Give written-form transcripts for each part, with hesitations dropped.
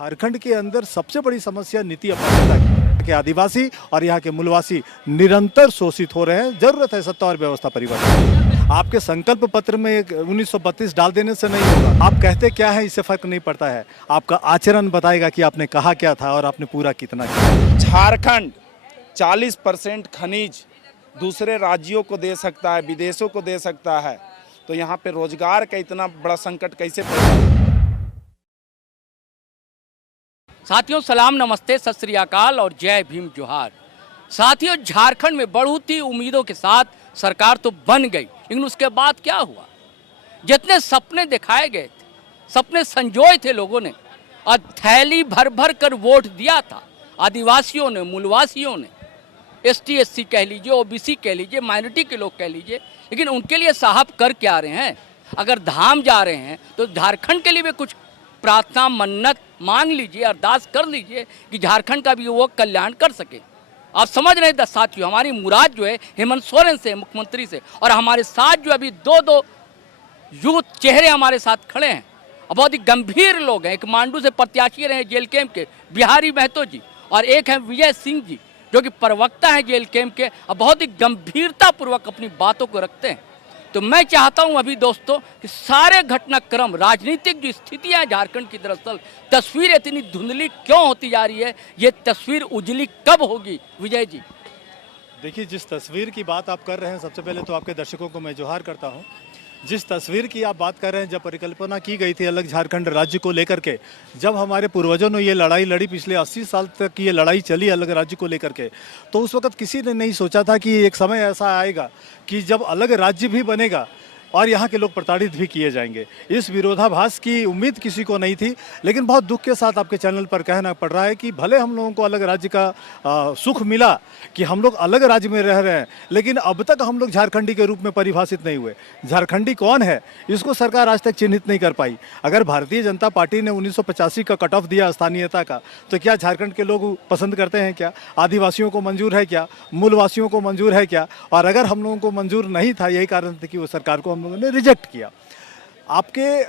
झारखंड के अंदर सबसे बड़ी समस्या नीति अपनाने की कि आदिवासी और यहाँ के मूलवासी निरंतर शोषित हो रहे हैं। जरूरत है सत्ता और व्यवस्था परिवर्तन। आपके संकल्प पत्र में 1932 डाल देने से नहीं होगा। आप कहते क्या है इससे फर्क नहीं पड़ता है, आपका आचरण बताएगा कि आपने कहा क्या था और आपने पूरा कितना किया। झारखंड 40% खनिज दूसरे राज्यों को दे सकता है, विदेशों को दे सकता है, तो यहाँ पे रोजगार का इतना बड़ा संकट कैसे पैदा? साथियों सलाम, नमस्ते, सत श्री अकाल और जय भीम जोहार। साथियों, झारखंड में बढ़ती उम्मीदों के साथ सरकार तो बन गई, लेकिन उसके बाद क्या हुआ? जितने सपने दिखाए गए थे, सपने संजोए थे लोगों ने और थैली भर भर कर वोट दिया था आदिवासियों ने, मूलवासियों ने, ST SC कह लीजिए, OBC कह लीजिए, माइनॉरिटी के लोग कह लीजिए, लेकिन उनके लिए साहब कर क्या रहे हैं? अगर धाम जा रहे हैं तो झारखंड के लिए भी कुछ प्रार्थना मन्नत मांग लीजिए, अरदास कर लीजिए कि झारखंड का भी वो कल्याण कर सके। आप समझ रहे हैं साथियों, हमारी मुराद जो है हेमंत सोरेन से, मुख्यमंत्री से, और हमारे साथ जो अभी दो यूथ चेहरे हमारे साथ खड़े हैं, बहुत ही गंभीर लोग हैं। एक मांडू से प्रत्याशी रहे जेल कैंप के बिहारी महतो जी, और एक है विजय सिंह जी जो कि प्रवक्ता हैं जेल कैंप के, और बहुत ही गंभीरता पूर्वक अपनी बातों को रखते हैं। तो मैं चाहता हूं अभी दोस्तों कि सारे घटनाक्रम, राजनीतिक जो स्थितियां झारखंड की, दरअसल तस्वीर इतनी धुंधली क्यों होती जा रही है, ये तस्वीर उजली कब होगी? विजय जी, देखिए, जिस तस्वीर की बात आप कर रहे हैं, सबसे पहले तो आपके दर्शकों को मैं जोहार करता हूं। जिस तस्वीर की आप बात कर रहे हैं, जब परिकल्पना की गई थी अलग झारखंड राज्य को लेकर के, जब हमारे पूर्वजों ने ये लड़ाई लड़ी, पिछले 80 साल तक ये लड़ाई चली अलग राज्य को लेकर के, तो उस वक्त किसी ने नहीं सोचा था कि एक समय ऐसा आएगा कि जब अलग राज्य भी बनेगा और यहाँ के लोग प्रताड़ित भी किए जाएंगे। इस विरोधाभास की उम्मीद किसी को नहीं थी, लेकिन बहुत दुख के साथ आपके चैनल पर कहना पड़ रहा है कि भले हम लोगों को अलग राज्य का सुख मिला कि हम लोग अलग राज्य में रह रहे हैं, लेकिन अब तक हम लोग झारखंडी के रूप में परिभाषित नहीं हुए। झारखंडी कौन है, इसको सरकार आज तक चिन्हित नहीं कर पाई। अगर भारतीय जनता पार्टी ने 1985 का कट ऑफ दिया स्थानीयता का, तो क्या झारखंड के लोग पसंद करते हैं? क्या आदिवासियों को मंजूर है? क्या मूलवासियों को मंजूर है? क्या? और अगर हम लोगों को मंजूर नहीं था, यही कारण था कि वो सरकार को लोगों ने रिजेक्ट किया।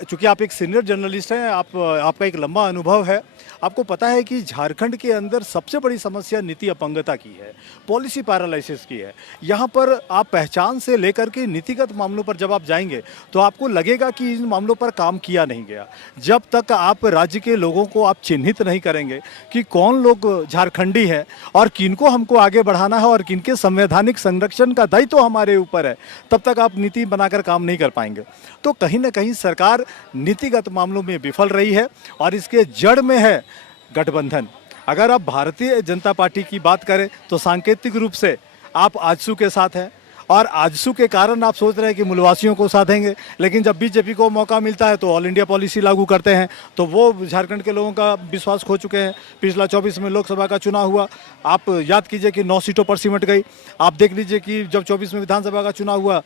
चूंकि आप एक सीनियर जर्नलिस्ट हैं, आपका एक लंबा अनुभव है, आपको पता है कि झारखंड के अंदर सबसे बड़ी समस्या नीति अपंगता की है, पॉलिसी पैरालिसिस की है। यहाँ पर आप पहचान से लेकर के नीतिगत मामलों पर जब आप जाएंगे तो आपको लगेगा कि इन मामलों पर काम किया नहीं गया। जब तक आप राज्य के लोगों को आप चिन्हित नहीं करेंगे कि कौन लोग झारखंडी हैं और किनको हमको आगे बढ़ाना है और किनके संवैधानिक संरक्षण का दायित्व हमारे ऊपर है, तब तक आप नीति बनाकर काम नहीं कर पाएंगे। तो कहीं ना कहीं सरकार नीतिगत मामलों में विफल रही है और इसके जड़ में है गठबंधन। अगर आप भारतीय जनता पार्टी की बात करें तो सांकेतिक रूप से आप आजसू के साथ हैं और आजसू के कारण आप सोच रहे हैं कि मूलवासियों को साधेंगे, लेकिन जब बीजेपी को मौका मिलता है तो ऑल इंडिया पॉलिसी लागू करते हैं, तो वो झारखंड के लोगों का विश्वास खो चुके हैं। पिछला 24 में लोकसभा का चुनाव हुआ, आप याद कीजिए कि 9 सीटों पर सिमट गई। आप देख लीजिए कि जब 24 में विधानसभा का चुनाव हुआ,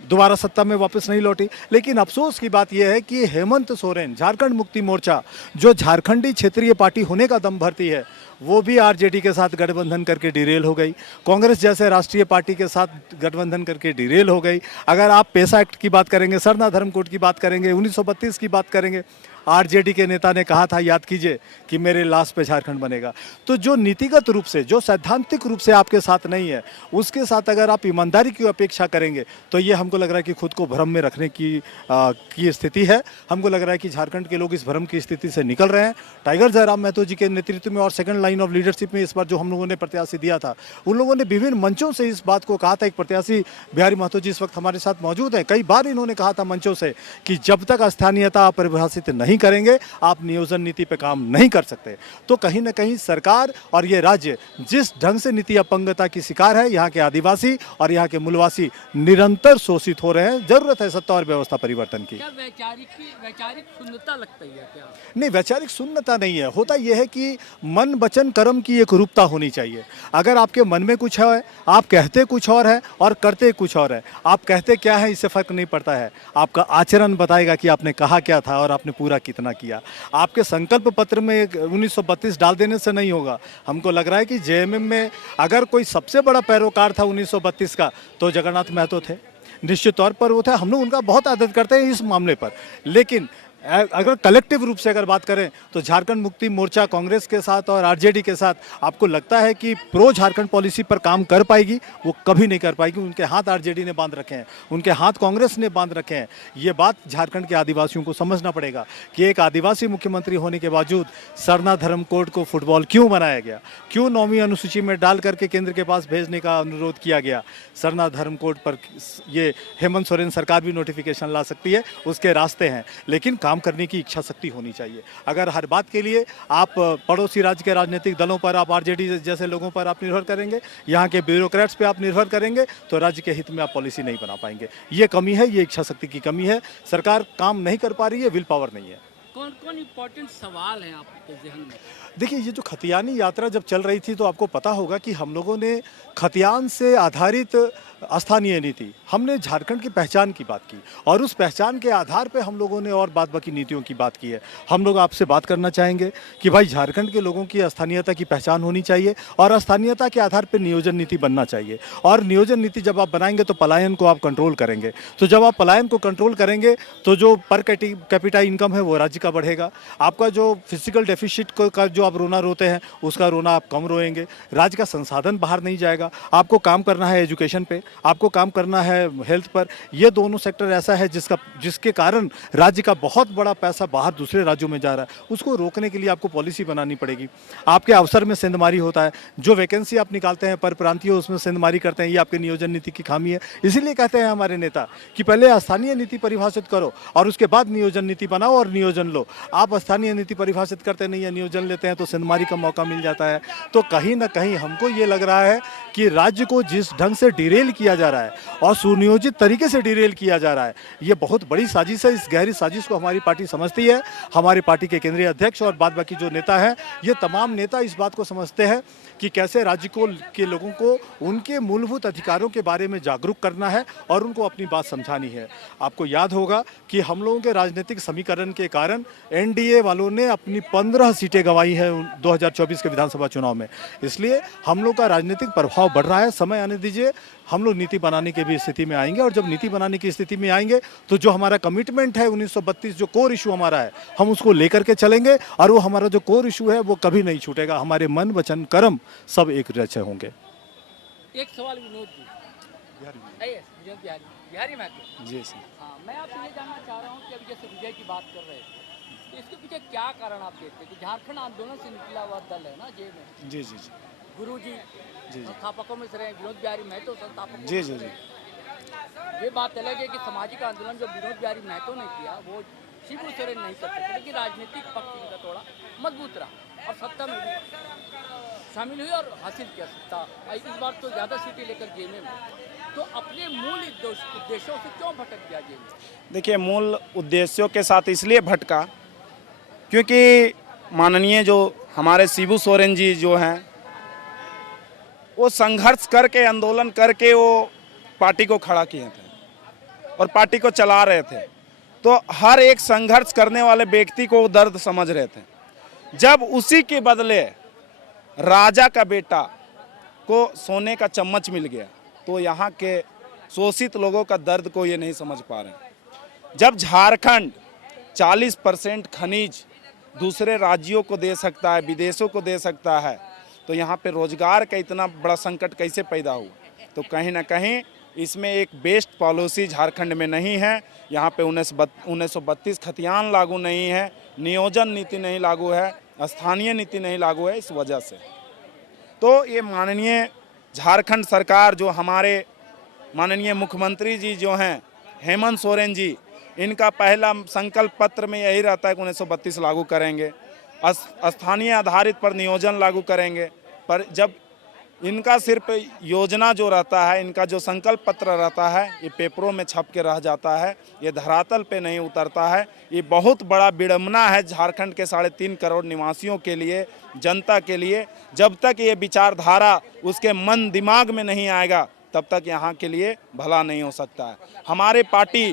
दोबारा सत्ता में वापस नहीं लौटी। लेकिन अफसोस की बात यह है कि हेमंत सोरेन, झारखंड मुक्ति मोर्चा, जो झारखंडी क्षेत्रीय पार्टी होने का दम भरती है, वो भी आरजेडी के साथ गठबंधन करके डिरेल हो गई। कांग्रेस जैसे राष्ट्रीय पार्टी के साथ गठबंधन करके डिरेल हो गई। अगर आप पेशा एक्ट की बात करेंगे, सरना धर्म कोड की बात करेंगे, 1932 की बात करेंगे, आरजेडी के नेता ने कहा था, याद कीजिए, कि मेरे लाश पे झारखंड बनेगा। तो जो नीतिगत रूप से, जो सैद्धांतिक रूप से आपके साथ नहीं है, उसके साथ अगर आप ईमानदारी की अपेक्षा करेंगे तो ये हमको लग रहा है कि खुद को भ्रम में रखने की स्थिति है। हमको लग रहा है कि झारखंड के लोग इस भ्रम की स्थिति से निकल रहे हैं। टाइगर जयराम महतो जी के नेतृत्व में और सेकंड लाइन ऑफ लीडरशिप में इस बार जो हम लोगों ने प्रत्याशी दिया था, उन लोगों ने विभिन्न मंचों से इस बात को कहा था। एक प्रत्याशी बिहारी महतो जी इस वक्त हमारे साथ मौजूद है। कई बार इन्होंने कहा था मंचों से कि जब तक स्थानीयता परिभाषित नहीं करेंगे, आप नियोजन नीति पे काम नहीं कर सकते। तो कहीं ना कहीं सरकार और ये राज्य जिस ढंग से नीति अपंगता की शिकार है, यहाँ के आदिवासी और यहाँ के मूलवासी निरंतर शोषित हो रहे हैं। जरूरत है सत्ता और व्यवस्था परिवर्तन की। क्या वैचारिक शून्यता लगती है क्या? नहीं, वैचारिक शून्यता नहीं है। होता यह है कि मन वचन कर्म की एक रूपता होनी चाहिए। अगर आपके मन में कुछ है, आप कहते कुछ और है और करते कुछ और है। आप कहते क्या है इससे फर्क नहीं पड़ता है, आपका आचरण बताएगा कि आपने कहा क्या था और आपने पूरा कितना किया। आपके संकल्प पत्र में 1932 डाल देने से नहीं होगा। हमको लग रहा है कि जेएमएम में अगर कोई सबसे बड़ा पैरोकार था 1932 का, तो जगन्नाथ महतो थे। निश्चित तौर पर वो थे, हम लोग उनका बहुत आदर करते हैं इस मामले पर। लेकिन अगर कलेक्टिव रूप से अगर बात करें तो झारखंड मुक्ति मोर्चा कांग्रेस के साथ और आरजेडी के साथ आपको लगता है कि प्रो झारखंड पॉलिसी पर काम कर पाएगी? वो कभी नहीं कर पाएगी। उनके हाथ आरजेडी ने बांध रखे हैं, उनके हाथ कांग्रेस ने बांध रखे हैं। ये बात झारखंड के आदिवासियों को समझना पड़ेगा कि एक आदिवासी मुख्यमंत्री होने के बावजूद सरना धर्म कोड को फुटबॉल क्यों बनाया गया, क्यों 9वीं अनुसूची में डाल करके केंद्र के पास भेजने का अनुरोध किया गया। सरना धर्म कोड पर ये हेमंत सोरेन सरकार भी नोटिफिकेशन ला सकती है, उसके रास्ते हैं, लेकिन काम करने की इच्छा शक्ति होनी चाहिए। अगर हर बात के लिए आप पड़ोसी राज्य के राजनीतिक दलों पर, आप आरजेडी जैसे लोगों पर आप निर्भर करेंगे, यहाँ के ब्यूरोक्रेट्स पे आप निर्भर करेंगे, तो राज्य के हित में आप पॉलिसी नहीं बना पाएंगे। ये कमी है, ये इच्छा शक्ति की कमी है। सरकार काम नहीं कर पा रही है, विल पावर नहीं है। कौन कौन इंपॉर्टेंट सवाल हैं आपके जहन में? देखिए, ये जो खतियानी यात्रा जब चल रही थी तो आपको पता होगा कि हम लोगों ने खतियान से आधारित स्थानीय नीति, हमने झारखंड की पहचान की बात की और उस पहचान के आधार पे हम लोगों ने और बात बाकी नीतियों की बात की है। हम लोग आपसे बात करना चाहेंगे कि भाई झारखंड के लोगों की स्थानीयता की पहचान होनी चाहिए और स्थानीयता के आधार पे नियोजन नीति बनना चाहिए। और नियोजन नीति जब आप बनाएंगे तो पलायन को आप कंट्रोल करेंगे। तो जब आप पलायन को कंट्रोल करेंगे तो जो पर कैपिटा इनकम है वो राज्य का बढ़ेगा। आपका जो फिजिकल डेफिसिट का जो आप रोना रोते हैं उसका रोना आप कम रोएंगे। राज्य का संसाधन बाहर नहीं जाएगा। आपको काम करना है एजुकेशन पे, आपको काम करना है हेल्थ पर। ये दोनों सेक्टर ऐसा है जिसके कारण राज्य का बहुत बड़ा पैसा बाहर दूसरे राज्यों में जा रहा है। उसको रोकने के लिए आपको पॉलिसी बनानी पड़ेगी। आपके अवसर में सेंधमारी होता है, जो वैकेंसी आप निकालते हैं पर प्रांतीय उसमें सेंधमारी करते हैं। ये आपके नियोजन नीति की खामी है। इसीलिए कहते हैं हमारे नेता कि पहले स्थानीय नीति परिभाषित करो और उसके बाद नियोजन नीति बनाओ और नियोजन लो। आप स्थानीय नीति परिभाषित करते नहीं है, नियोजन लेते हैं तो सेंधमारी का मौका मिल जाता है। तो कहीं ना कहीं हमको ये लग रहा है कि राज्य को जिस ढंग से डिरेल किया जा रहा है और सुनियोजित तरीके से डिरेल किया जा रहा है, ये बहुत बड़ी साजिश है। इस गहरी साजिश को हमारी पार्टी समझती है। हमारी पार्टी के केंद्रीय अध्यक्ष और बाद बाकी जो नेता हैं, ये तमाम नेता इस बात को समझते हैं कि कैसे राज्य के लोगों को उनके मूलभूत अधिकारों के बारे में जागरूक करना है और उनको अपनी बात समझानी है। आपको याद होगा कि हम लोगों के राजनीतिक समीकरण के कारण एनडीए वालों ने अपनी 15 सीटें गंवाई हैं 2024 के विधानसभा चुनाव में। इसलिए हम लोग का राजनीतिक प्रभाव बढ़ रहा है। समय आने दीजिए, हम लोग नीति बनाने की भी स्थिति में आएंगे और जब नीति बनाने की स्थिति में आएंगे तो जो हमारा कमिटमेंट है 1932, जो कोर इशू हमारा है, हम उसको लेकर के चलेंगे और वो हमारा जो कोर इशू है वो कभी नहीं छूटेगा। हमारे मन वचन कर्म सब एक जैसे होंगे। एक सवाल विनोद जी, बिहारी महतो जी सर। हाँ, मैं आपसे ये जानना चाह रहा हूँ कि अभी जैसे विजय की बात कर रहे थे, तो इसके पीछे क्या कारण आप देखते हैं कि झारखंड आंदोलन से निकला हुआ दल है ना, जे में जी जी जी गुरु जी संस्थापकों में से रहे, विनोद बिहारी महतो संस्थापक। जी जी जी। ये बात अलग है कि सामाजिक आंदोलन जो विनोद बिहारी महतो ने किया वो शिबू सोरेन नहीं कर सकते, लेकिन राजनीतिक पक्ष इनका थोड़ा मजबूत रहा और सत्ता में भी शामिल हुई और हासिल किया सत्ता। इस बार तो ज़्यादा सीटें लेकर जेमे में, तो अपने मूल उद्देश्यों से क्यों भटक गया जेमे? देखिए, मूल उद्देश्यों के साथ इसलिए भटका क्योंकि माननीय जो हमारे शिबू सोरेन जी जो हैं, वो संघर्ष करके, आंदोलन करके वो पार्टी को खड़ा किए थे और पार्टी को चला रहे थे। तो हर एक संघर्ष करने वाले व्यक्ति को वो दर्द समझ रहे थे। जब उसी के बदले राजा का बेटा को सोने का चम्मच मिल गया तो यहाँ के शोषित लोगों का दर्द को ये नहीं समझ पा रहे। जब झारखंड 40% खनिज दूसरे राज्यों को दे सकता है, विदेशों को दे सकता है, तो यहाँ पे रोजगार का इतना बड़ा संकट कैसे पैदा हुआ? तो कहीं ना कहीं इसमें एक बेस्ट पॉलिसी झारखंड में नहीं है। यहाँ पे 1932 खतियान लागू नहीं है, नियोजन नीति नहीं लागू है, स्थानीय नीति नहीं लागू है। इस वजह से तो ये माननीय झारखंड सरकार, जो हमारे माननीय मुख्यमंत्री जी जो हैं हेमंत सोरेन जी, इनका पहला संकल्प पत्र में यही रहता है कि 1932 लागू करेंगे, स्थानीय आधारित पर नियोजन लागू करेंगे। पर जब इनका सिर्फ योजना जो रहता है, इनका जो संकल्प पत्र रहता है, ये पेपरों में छप के रह जाता है, ये धरातल पे नहीं उतरता है। ये बहुत बड़ा विडंबना है झारखंड के 3.5 करोड़ निवासियों के लिए, जनता के लिए। जब तक ये विचारधारा उसके मन दिमाग में नहीं आएगा तब तक यहाँ के लिए भला नहीं हो सकता है। हमारी पार्टी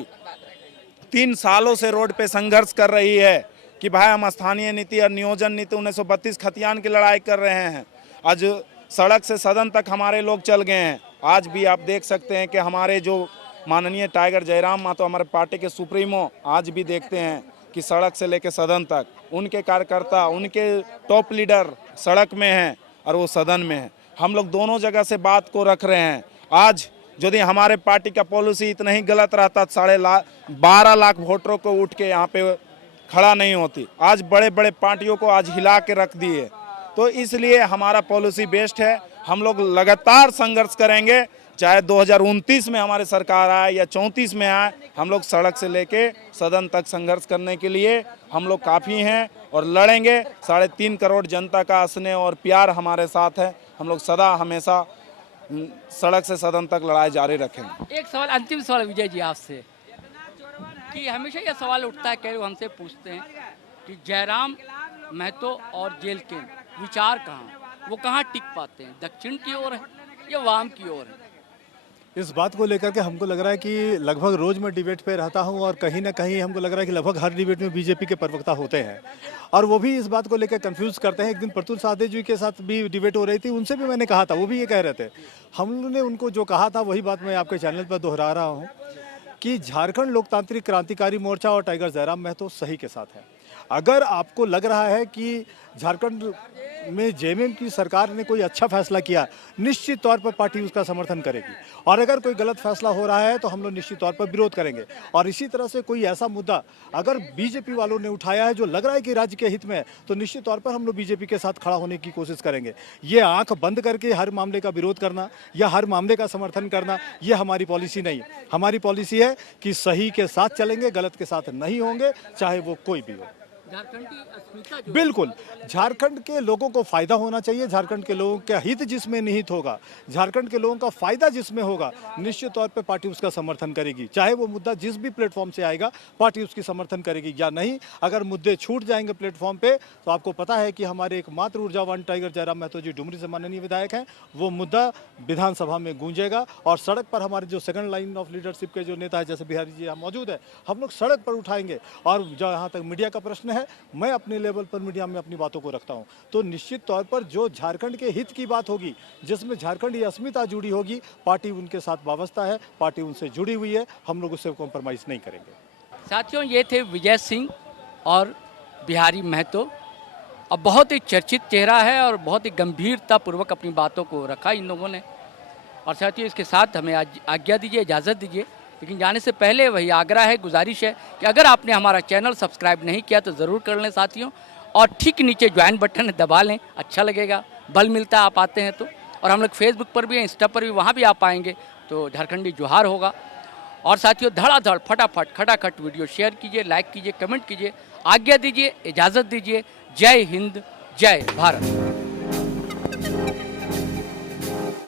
3 सालों से रोड पे संघर्ष कर रही है कि भाई हम स्थानीय नीति और नियोजन नीति 1932 खतियान की लड़ाई कर रहे हैं। आज सड़क से सदन तक हमारे लोग चल गए हैं। आज भी आप देख सकते हैं कि हमारे जो माननीय टाइगर जयराम महतो, हमारे पार्टी के सुप्रीमो, आज भी देखते हैं कि सड़क से लेकर सदन तक उनके कार्यकर्ता, उनके टॉप लीडर सड़क में हैं और वो सदन में हैं। हम लोग दोनों जगह से बात को रख रहे हैं। आज यदि हमारे पार्टी का पॉलिसी इतना ही गलत रहता तो 12 लाख वोटरों को उठ के यहाँ पे खड़ा नहीं होती। आज बड़े बड़े पार्टियों को आज हिला के रख दिए। तो इसलिए हमारा पॉलिसी बेस्ट है। हम लोग लगातार संघर्ष करेंगे, चाहे 2029 में हमारी सरकार आए या 34 में आए, हम लोग सड़क से लेके सदन तक संघर्ष करने के लिए हम लोग काफ़ी हैं और लड़ेंगे। 3.5 करोड़ जनता का स्नेह और प्यार हमारे साथ है। हम लोग सदा हमेशा सड़क से सदन तक लड़ाई जारी रखेंगे। एक सवाल, अंतिम सवाल विजय जी आपसे, कि हमेशा यह सवाल उठता है, कई लोग हमसे पूछते हैं कि जयराम महतो और जेल के विचार कहाँ, वो कहाँ टिक पाते हैं, दक्षिण की ओर है या वाम की ओर है? इस बात को लेकर के हमको लग रहा है कि लगभग रोज मैं डिबेट पे रहता हूं और कहीं ना कहीं हमको लग रहा है कि लगभग हर डिबेट में बीजेपी के प्रवक्ता होते हैं और वो भी इस बात को लेकर कंफ्यूज करते हैं। एक दिन प्रतुल साधे जी के साथ भी डिबेट हो रही थी, उनसे भी मैंने कहा था, वो भी ये कह रहे थे। हमने उनको जो कहा था वही बात मैं आपके चैनल पर दोहरा रहा हूँ कि झारखंड लोकतांत्रिक क्रांतिकारी मोर्चा और टाइगर जयराम महतो सही के साथ है। अगर आपको लग रहा है कि झारखंड में जेएमएम की सरकार ने कोई अच्छा फैसला किया, निश्चित तौर पर पार्टी उसका समर्थन करेगी और अगर कोई गलत फैसला हो रहा है तो हम लोग निश्चित तौर पर विरोध करेंगे। और इसी तरह से कोई ऐसा मुद्दा अगर बीजेपी वालों ने उठाया है जो लग रहा है कि राज्य के हित में है, तो निश्चित तौर पर हम लोग बीजेपी के साथ खड़ा होने की कोशिश करेंगे। ये आंख बंद करके हर मामले का विरोध करना या हर मामले का समर्थन करना, ये हमारी पॉलिसी नहीं है। हमारी पॉलिसी है कि सही के साथ चलेंगे, गलत के साथ नहीं होंगे, चाहे वो कोई भी हो। झारखंड की अस्मिता जो बिल्कुल, झारखंड के लोगों को फायदा होना चाहिए। झारखंड के लोगों का हित जिसमें निहित होगा, झारखंड के लोगों का फायदा जिसमें होगा, निश्चित तौर पे पार्टी उसका समर्थन करेगी। चाहे वो मुद्दा जिस भी प्लेटफॉर्म से आएगा, पार्टी उसकी समर्थन करेगी या नहीं। अगर मुद्दे छूट जाएंगे प्लेटफॉर्म पे तो आपको पता है कि हमारे एकमात्र ऊर्जावान टाइगर जयराम महतो जी डुमरी से माननीय विधायक हैं, वो मुद्दा विधानसभा में गूंजेगा और सड़क पर हमारे जो सेकंड लाइन ऑफ लीडरशिप के जो नेता है, जैसे बिहारी जी यहाँ मौजूद है, हम लोग सड़क पर उठाएंगे। और जहाँ तक मीडिया का प्रश्न है, मैं अपने लेवल पर मीडिया में अपनी बातों को रखता हूं, तो निश्चित तौर पर जो झारखंड के हित की बात होगी, जिसमें झारखंड की अस्मिता जुड़ी होगी, पार्टी उनके साथ वाबस्ता है, पार्टी उनसे जुड़ी हुई है, हम लोग उससे कॉम्प्रोमाइज नहीं करेंगे। साथियों, ये थे विजय सिंह और बिहारी महतो। अब बहुत ही चर्चित चेहरा है और बहुत ही गंभीरता पूर्वक अपनी बातों को रखा इन लोगों ने। और साथियों, इसके साथ हमें आज आज्ञा दीजिए, इजाज़त दीजिए। लेकिन जाने से पहले वही आग्रह है, गुजारिश है कि अगर आपने हमारा चैनल सब्सक्राइब नहीं किया तो ज़रूर कर लें साथियों, और ठीक नीचे ज्वाइन बटन दबा लें, अच्छा लगेगा, बल मिलता है आप आते हैं तो। और हम लोग फेसबुक पर भी हैं, इंस्टा पर भी, वहाँ भी आप आएंगे तो झारखंडी जोहार होगा। और साथियों, धड़ाधड़ फटाफट खटाखट वीडियो शेयर कीजिए, लाइक कीजिए, कमेंट कीजिए। आज्ञा दीजिए, इजाज़त दीजिए। जय हिंद, जय भारत।